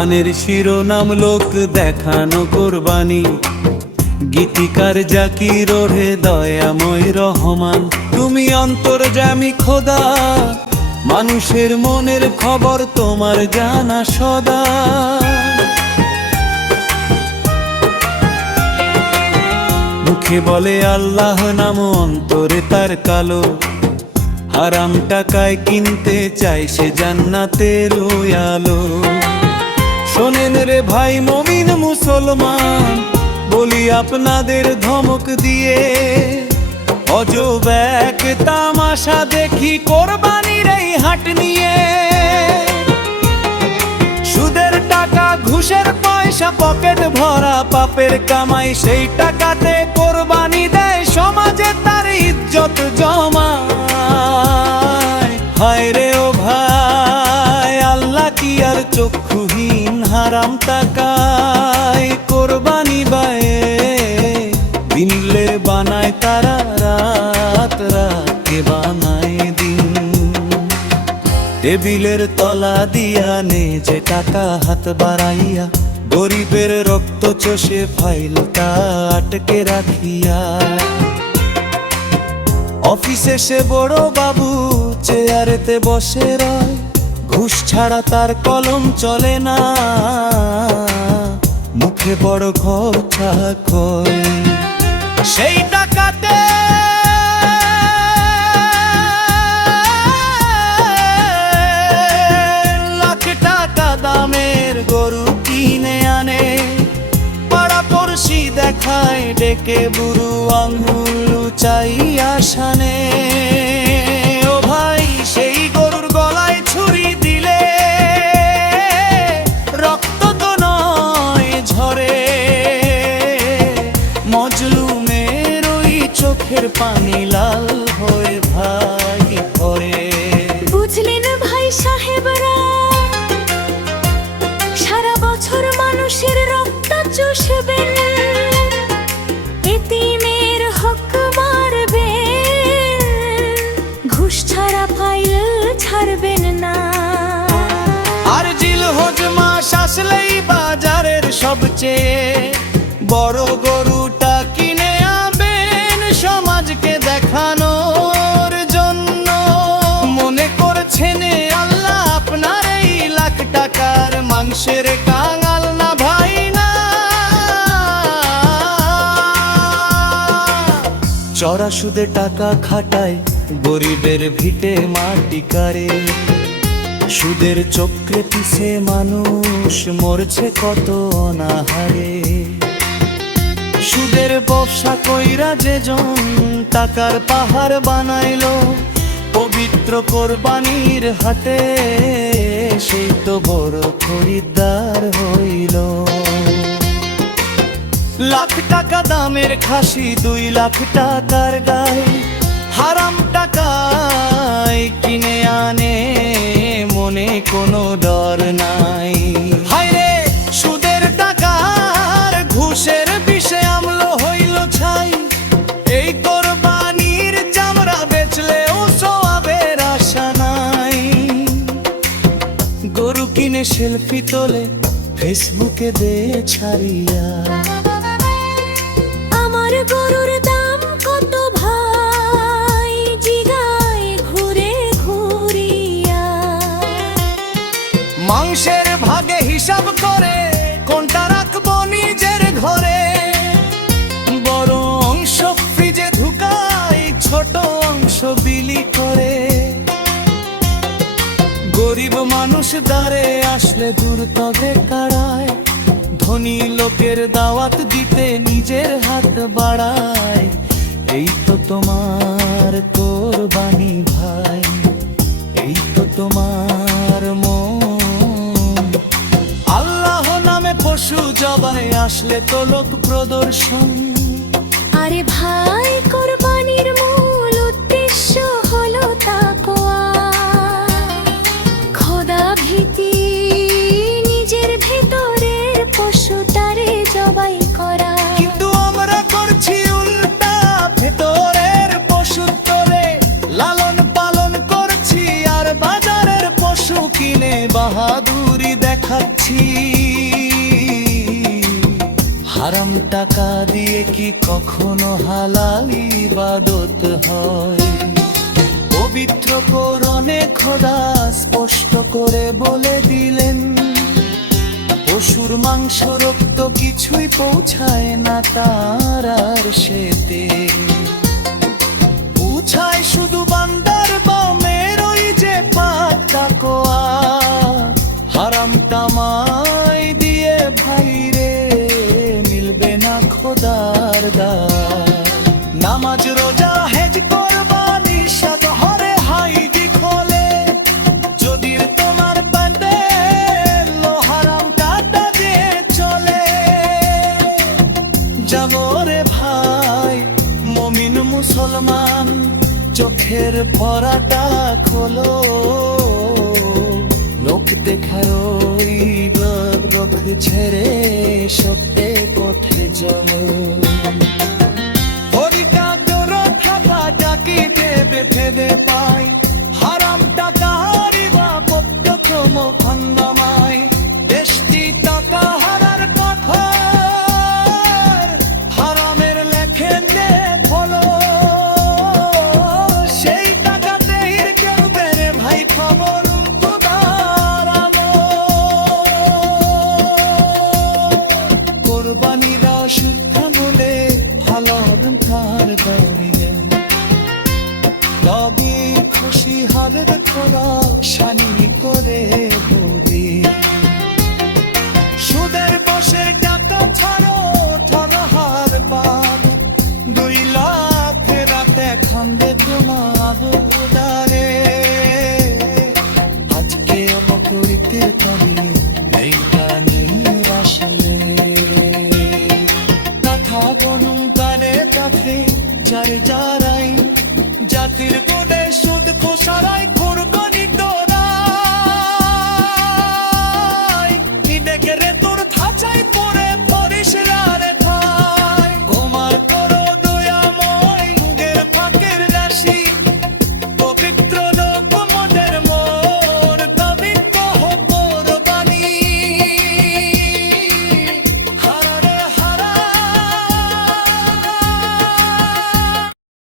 গানের শিরোনাম লোক দেখানো কোরবানি, গীতিকার জাকির ওরে দয়াময় রহমান। তুমি অন্তর্যামী খোদা, মানুষের মনের খবর তোমার জানা সদা। মুখে বলে আল্লাহ নাম, অন্তরে তার কালো। হারাম টাকায় কিনতে চাই সে জান্নাতের আলো। শোনেন রে ভাই মুমিন মুসলমান, বলি আপনাদের ধমক দিয়ে, অজব এক তামাশা দেখি কোরবানির এই হাট নিয়ে। সুদের টাকা ঘুষের পয়সা পকেট ভরা পাপের কামাই, সেই টাকাতে কোরবানি দেয় সমাজে তার ইজ্জত জমায়। হায় রে ও ভাই, আল্লাহ কি আর চক্ষুহীন? হারাম টাকায় কোরবানি বায়ে দিনলে বানায় তারা রাত, রাতকে বানায় দিন। টেবিলের তলা দিয়া নে যে টাকা হাত বাড়াইয়া, গরিবের রক্ত চষে ফাইলটা আটকে রাখিয়া। অফিসে সে বড় বাবু চেয়ারেতে বসে রয়, ঘুষ ছাড়া তার কলম চলে না, মুখে বড় খরচা কয়। সেই টাকাতে লাখ টাকা দামের গরু কিনে আনে, পাড়া পড়শি দেখায় ডেকে বুড়ো আঙুল চাইয়া শানে। ও ভাই, সেই গরুর গলায় ছুরি দিলে রক্ত তো নয় ঝরে, মজলুমের ওই চোখের পানি লাল হয়ে ভাই ভরে। বুঝলেন ভাই সাহেবরা, সারা বছর মানুষের রক্ত চুষবেন, এতিমের হক মারবেন, ঘুষ ছাড়া ফাইল ছাড়বেন না। আর জিলহজ মাস আসলেই বাজারের সবচেয়ে বড় গরুটা কিনে আনবেন সমাজকে দেখানোর জন্য। মনে করছেন আল্লাহ আপনার এই লাখ টাকার মাংসের কাঙাল না ভাই না? চড়া সুদে টাকা খাটায় গরিবের ভিটে মাটি কারে, সুদের চক্রে পিছে মানুষ মরছে কত অনাহারে। সুদের ব্যবসা কইরা যেজন টাকার পাহাড় বানাইলো, পবিত্র কোরবানির হাটে সেই তো বড় খরিদ্দার হইল। লাখ টাকা দামের খাসি 2 লাখ টাকার গায়ে, হারাম টাকায় কিনে আনে, মনে কোনো ডর নাই। হায় রে, সুদের টাকার ঘুষের বিষে আমল হইল ছাই, এই কোরবানির চামড়া বেচলেও সওয়াবের আশা নাই। গরু কিনে সেলফি তোলে ফেসবুকে দে ছাড়িয়া, আমার গরুর দাম কত ভাই জিগায় ঘুরে ঘুরিয়া। মাংসের ভাগে হিসাব করে কোনটা রাখবো নিজের ঘরে, বড় অংশ ফ্রিজে ঢুকাই, ছোট অংশ বিলি করে। গরিব মানুষ দ্বারে আসলে দূর তবে কারায়, ধনী লোকের দাওয়াত দিতে নিজের হাত বাড়ায়। এই তো তোমার কোরবানি ভাই, এই তো তোমার মন। আল্লাহ নামে পশু জবাই আসলে তো লোক প্রদর্শন। আরে ভাই, কোরবানির মূল উদ্দেশ্য হলো তাকওয়া, খোদা ভীতি, নিজের ভেতরের পশুটারে জবাই করা। কিন্তু আমরা করছি উল্টা, ভেতরের পশু তোরে লালন পালন করছি, আর বাজারের পশু কিনে বাহাদুরি দেখাচ্ছি। টাকা দিয়ে কি কখনো হালাল ইবাদত হয়? পবিত্র কোরআনে খোদা স্পষ্ট করে বলে দিলেন, পশুর মাংস রক্ত কিছুই পৌঁছায় না তার আর সেতে, পৌঁছায় শুধু বান্দার বামের ওই যে পাক তাকওয়া। হারাম কামাই দিয়ে ভাইরে মিলবে না খোদার দার। নামাজ রোজা হেজ কোরবানি সব হরে হাইজি খোলে, যদি তোমার বান্দে লো হারাম টাকা দিয়ে চলে। যাবো রে ভাই মুমিন মুসলমান, চোখের পরাটা খোলো, লোক দেখার ওই রোগ ছেড়ে সত্যে পথে জমো। হরিটা তোর থাপা ডাকিতে বেঁধে দে পাই, হারাম টাকা হারিবা পক্ষক্রম খন্দমায়। দেশটি টাকা হারার পাথর, হারামের লেখেন নে ফলো, সেই টাকাতেই কেউবে রে ভাই খবর খোদার আমল। কোরবানিরা শুদ্ধ বলে ভালো তার দাঁড়িয়ে, তবে খুশি হারের খোদা শানি করে বলি। সুদের বসে টাকা ছাড়ো ধরো হার পার, 2 লাখ ফেরাতে খন্দে তোমার উদারে। আজকে অবকরিতে তবে এইটা নেই আসলে, কথা বনু গানে চাকরি যার যারাই জাতির গুণে সুদ খোসারাই কোরবানি তো